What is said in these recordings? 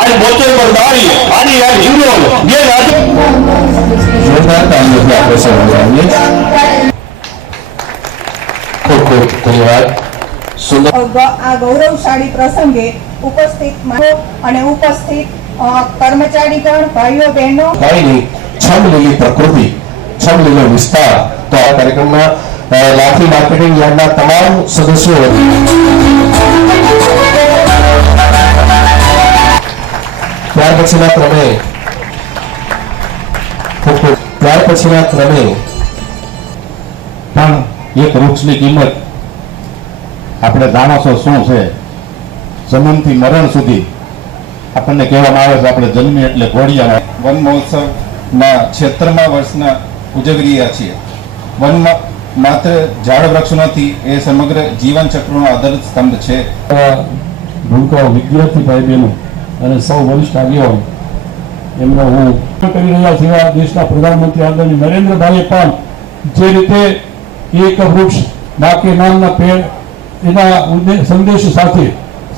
आणि बोचर बरदारी आणि या हिंदू ये राज जोरदार तालियों से आपको समझाएंगे। खूब खूब धन्यवाद। सुंदर आ गौरवशाળી પ્રસંગે ઉપસ્થિત કર્મચારીગણ ભાઈઓ બહેનો भाई नहीं छमलीली प्रकृति छमलीलो विस्तार तो आ कार्यक्रम में लाठी मार्केटिंग यार्डना તમામ સદસ્યો ત્યાર પછીના ક્રમે પણ એક વૃક્ષની કિંમત આપણે જાણો છો શું છે? જન્મથી મરણ સુધી આપણને કહેવામાં આવે છે આપણે જન્મી એટલે ઘોડિયા। વન મહોત્સવના 76મા વર્ષના ઉજવી રહ્યા છીએ। વનમાં માત્ર ઝાડ વૃક્ષ નથી, એ સમગ્ર જીવન ચક્રનો આધાર સ્તંભ છે। ભૂલકો વિદ્યાર્થી ભાઈ બહેનો અને સૌ વરિષ્ઠ આગેવાનો એમનો હું કરી રહ્યા છીએ। દેશના પ્રધાનમંત્રી આદરણીય નરેન્દ્રભાઈએ પણ જે રીતે એક વૃક્ષ ના કે નામના પેડ એના સંદેશ સાથે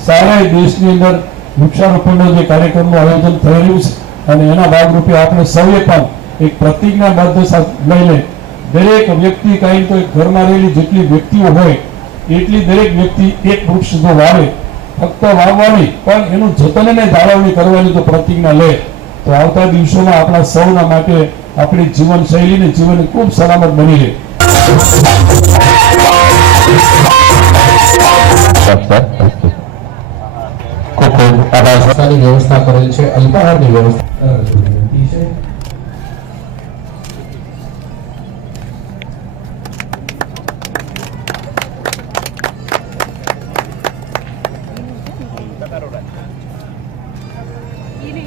સારા દેશની અંદર વૃક્ષારોપણનો જે કાર્યક્રમનું આયોજન થઈ રહ્યું છે અને એના ભાગરૂપે આપણે સૌએ પણ એક પ્રતિજ્ઞાબદ્ધ લઈને દરેક વ્યક્તિ કાંઈ તો ઘરમાં રહેલી જેટલી વ્યક્તિઓ હોય એટલી દરેક વ્યક્તિ એક વૃક્ષ જો વાવે, ફક્ત વાવવાની પણ એનું જતન અને જાળવણી કરવાની જો પ્રતિજ્ઞા લે તો આવતા દિવસોમાં આપણા સૌના માટે આપણી જીવન શૈલીને જીવન ખૂબ સલામત બની રહે। વ્યવસ્થા કરેલ છે, અલ્પાહારની વ્યવસ્થા Ini